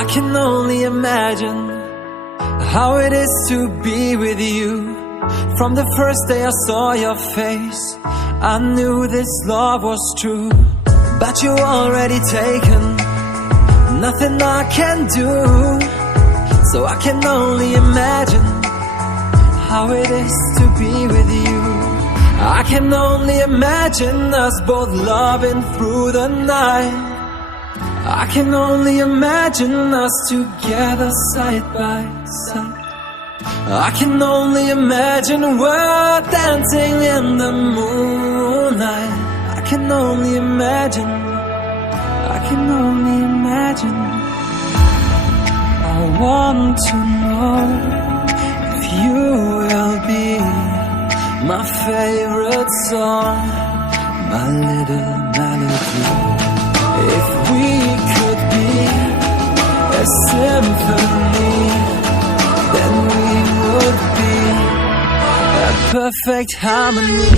I can only imagine how it is to be with you. From the first day I saw your face, I knew this love was true. But you already taken, nothing I can do. So I can only imagine how it is to be with you. I can only imagine us both loving through the night. I can only imagine us together side by side. I can only imagine we're dancing in the moonlight. I can only imagine, I can only imagine. I want to know if you will be my favorite song, my little melody. If we could be a symphony, then we would be a perfect harmony.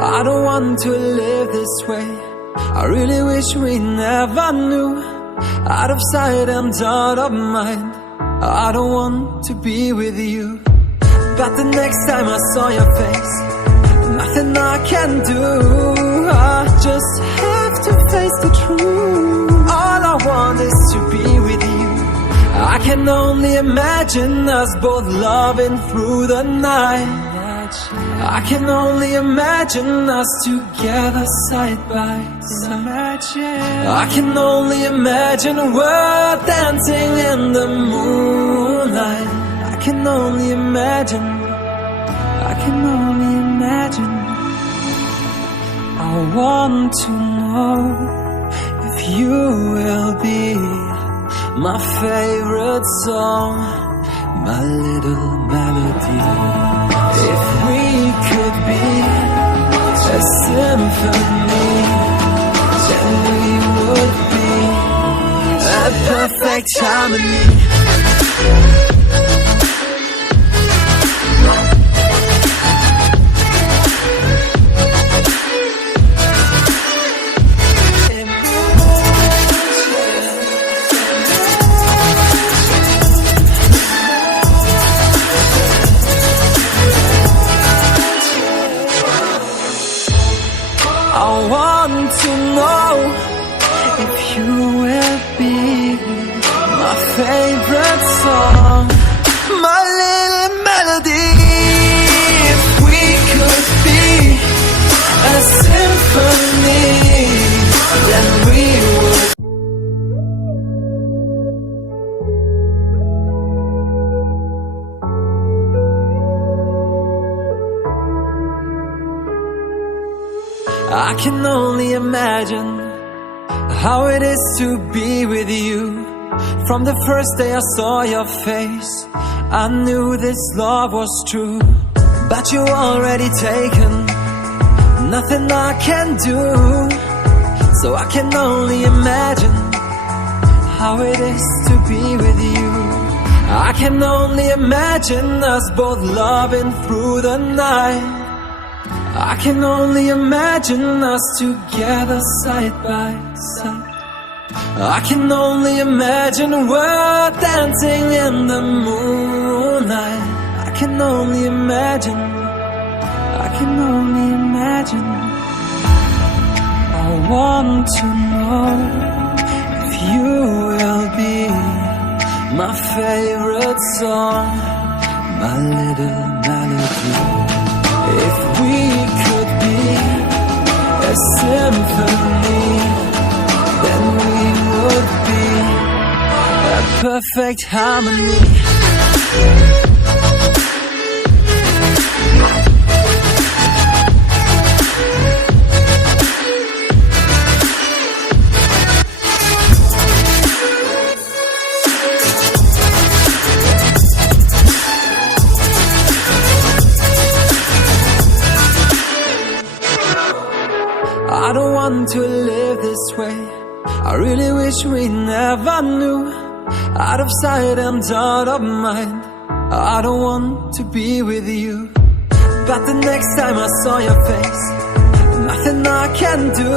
I don't want to live this way. I really wish we never knew. Out of sight and out of mind, I don't want to be with you. But the next time I saw your face, nothing I can do. I just have to face the truth. All I want is to be with you. I can only imagine us both loving through the night. I can only imagine us together side by side. I can only imagine we're dancing in the moonlight. I can only imagine, I can only imagine. I want to know if you will be my favorite song, my little melody. If we could be a symphony, then we would be a perfect harmony. I want to know if you will be my favorite song, my little melody. If we could be a symphony, then we would. I can only imagine how it is to be with you. From the first day I saw your face, I knew this love was true. But you already taken, nothing I can do. So I can only imagine how it is to be with you. I can only imagine us both loving through the night. I can only imagine us together side by side. I can only imagine we're dancing in the moonlight. I can only imagine, I can only imagine. I want to know if you will be my favorite song, my little melody. If we could be a symphony, then we would be a perfect harmony. to live this way. I really wish we never knew. Out of sight and out of mind, I don't want to be with you. But the next time I saw your face, nothing I can do.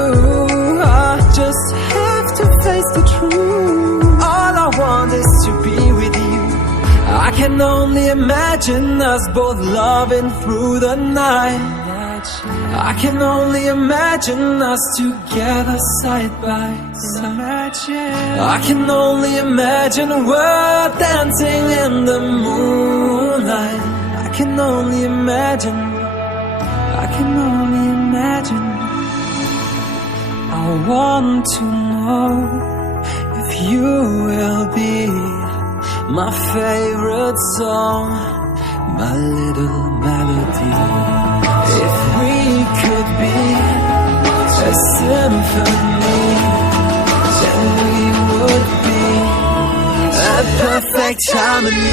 I just have to face the truth. All I want is to be with you. I can only imagine us both loving through the night. I can only imagine us together side by side. I can only imagine we're dancing in the moonlight. I can only imagine. I can only imagine. I want to know if you will be my favorite song, my little melody. If we could be a symphony, then we would be a perfect harmony.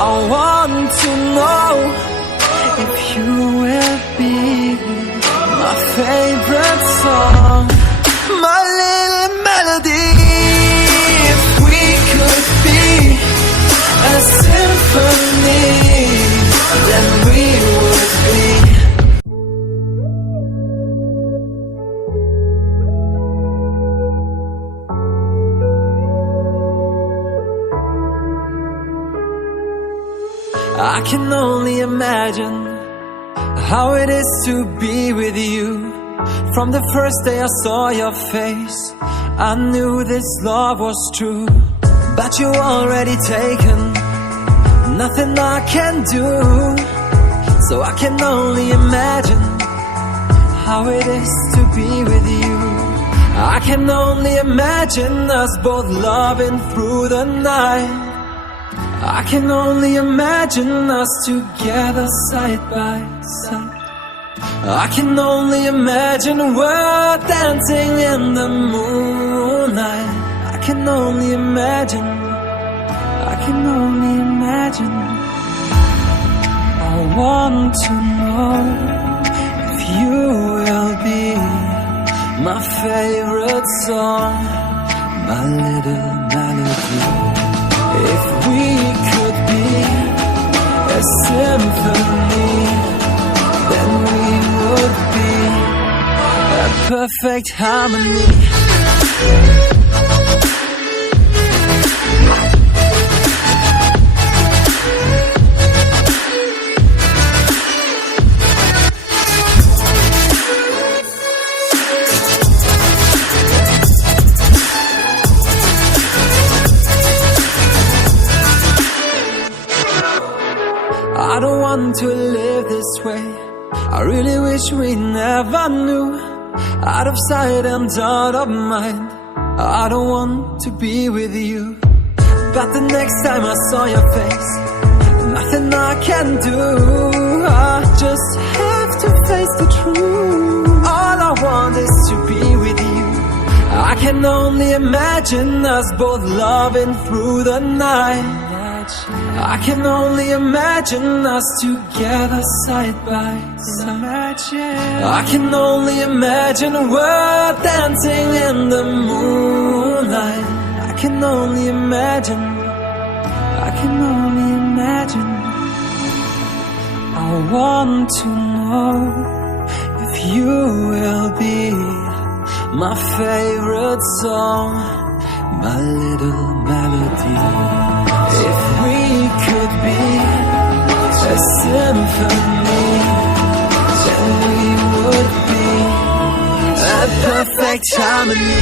I want to know if you will be my favorite song, my little melody. If we could be a symphony, then we would be. I can only imagine how it is to be with you. From the first day I saw your face, I knew this love was true. But you already taken, nothing I can do. So I can only imagine how it is to be with you. I can only imagine us both loving through the night. I can only imagine us together side by side. I can only imagine we're dancing in the moonlight. I can only imagine. I can only imagine. I want to know if you will be my favorite song, my little melody. If we could be a symphony, then we would be a perfect harmony. I don't want to live this way. I really wish we never knew. Out of sight and out of mind, I don't want to be with you. But the next time I saw your face, nothing I can do. I just have to face the truth. All I want is to be with you. I can only imagine us both loving through the night. I can only imagine us together side by side. I can only imagine we're dancing in the moonlight. I can only imagine. I can only imagine. I want to know if you will be my favorite song, my little melody. If we could be a symphony, then we would be a perfect harmony.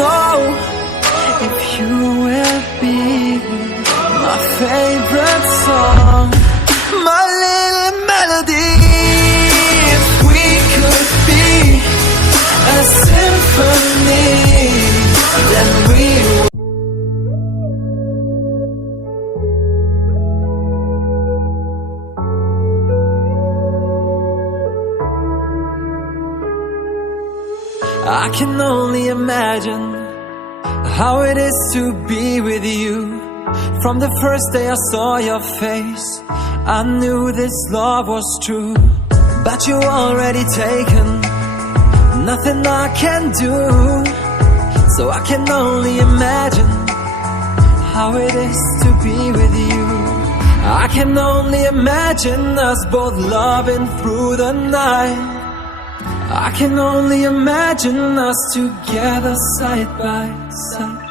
know if you will be my favorite song, my little melody. If we could be a symphony, then we would. I can only imagine how it is to be with you. From the first day I saw your face, I knew this love was true. But you already taken, nothing I can do. So I can only imagine how it is to be with you. I can only imagine us both loving through the night. I can only imagine us together side by side.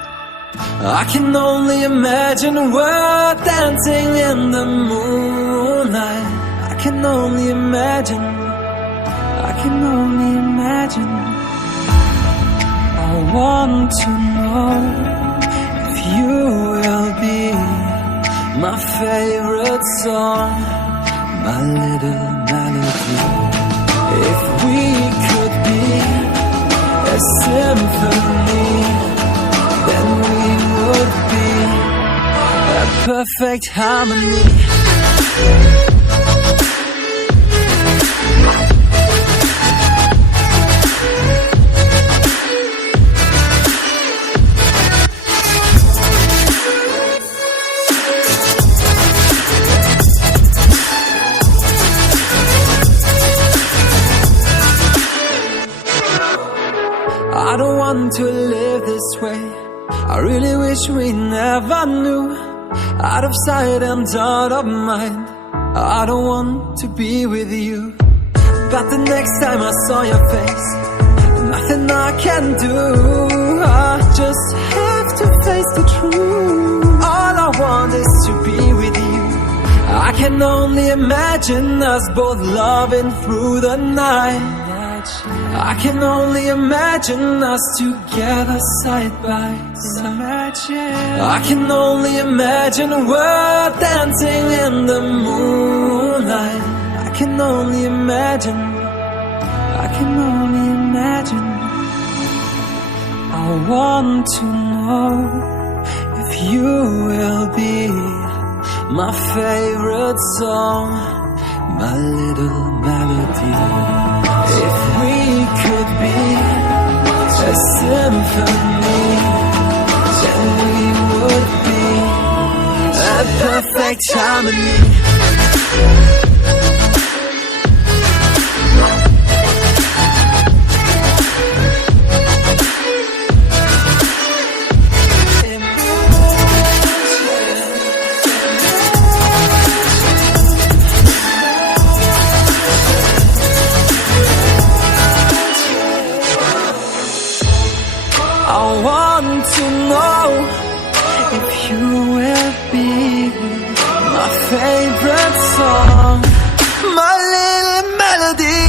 I can only imagine we're dancing in the moonlight. I can only imagine, I can only imagine. I want to know if you will be my favorite song, my little melody. If we could be a symphony, then we would be a perfect harmony. I don't want to live this way. I really wish we never knew. Out of sight and out of mind, I don't want to be with you. But the next time I saw your face, nothing I can do. I just have to face the truth. All I want is to be with you. I can only imagine us both loving through the night. I can only imagine us together side by side. I can only imagine we're dancing in the moonlight. I can only imagine, I can only imagine. I want to know if you will be my favorite song, my little melody. If we could be a symphony, then we would be a perfect harmony. I want to know if you will be my favorite song, my little melody.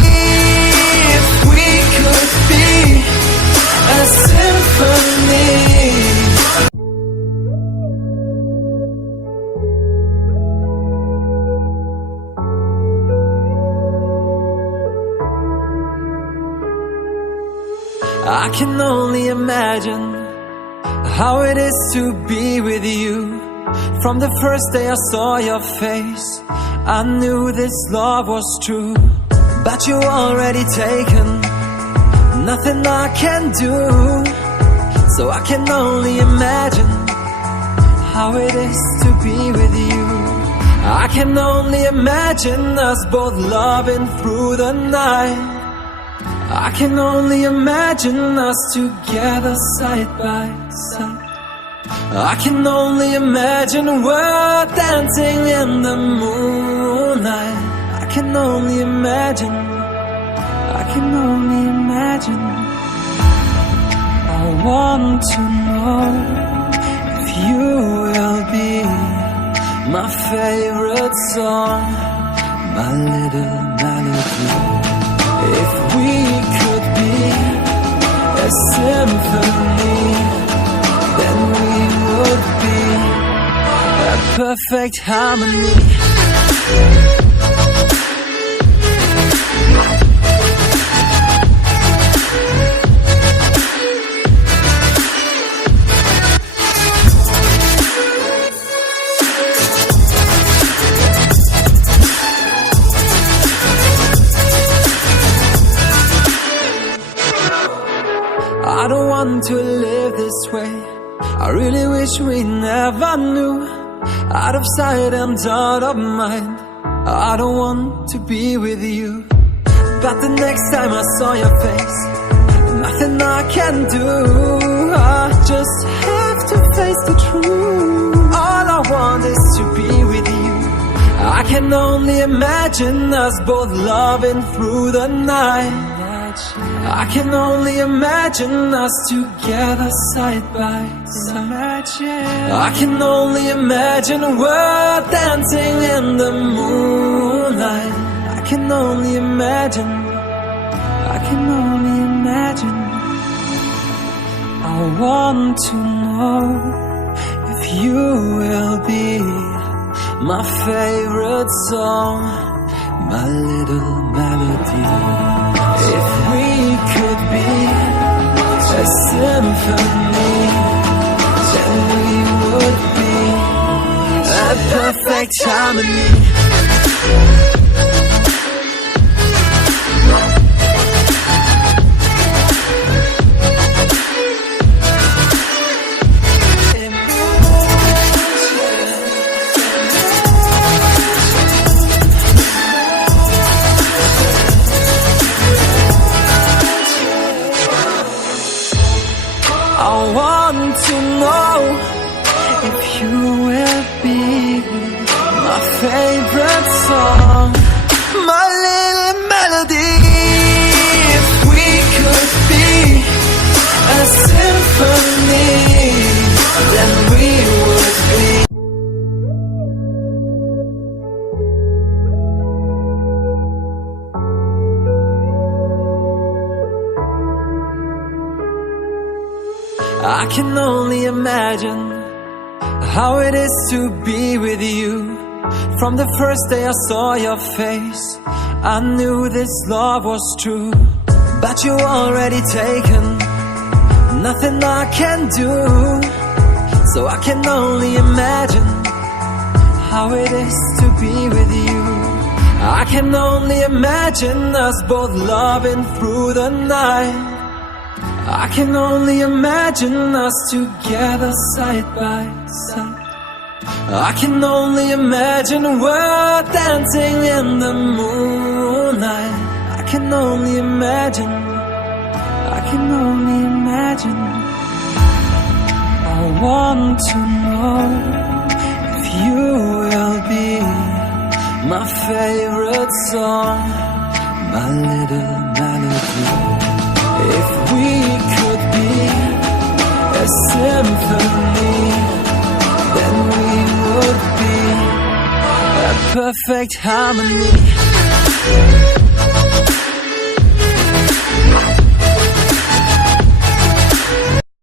If we could be a symphony. I can only imagine how it is to be with you. From the first day I saw your face, I knew this love was true. But you already taken, nothing I can do. So I can only imagine how it is to be with you. I can only imagine us both loving through the night. I can only imagine us together side by side. I can only imagine we're dancing in the moonlight. I can only imagine, I can only imagine. I want to know if you will be my favorite song, my little melody. If we could be a symphony, perfect harmony. I don't want to live this way. I really wish we never knew. Out of sight and out of mind, I don't want to be with you. But the next time I saw your face, nothing I can do. I just have to face the truth. All I want is to be with you. I can only imagine us both loving through the night. I can only imagine us together side by side. I can only imagine we're dancing in the moonlight. I can only imagine. I can only imagine. I want to know if you will be my favorite song, my little melody. If we could be a symphony, then we would be a perfect harmony. I want to know if you will be my favorite song, my little melody. If we could be a symphony, then we would be. I can only imagine how it is to be with you. From the first day I saw your face, I knew this love was true. But you already taken, nothing I can do. So I can only imagine how it is to be with you. I can only imagine us both loving through the night. I can only imagine us together side by side. I can only imagine we're dancing in the moonlight. I can only imagine. I can only imagine. I want to know if you will be my favorite song, my little melody. If we could be a symphony, then we would be a perfect harmony.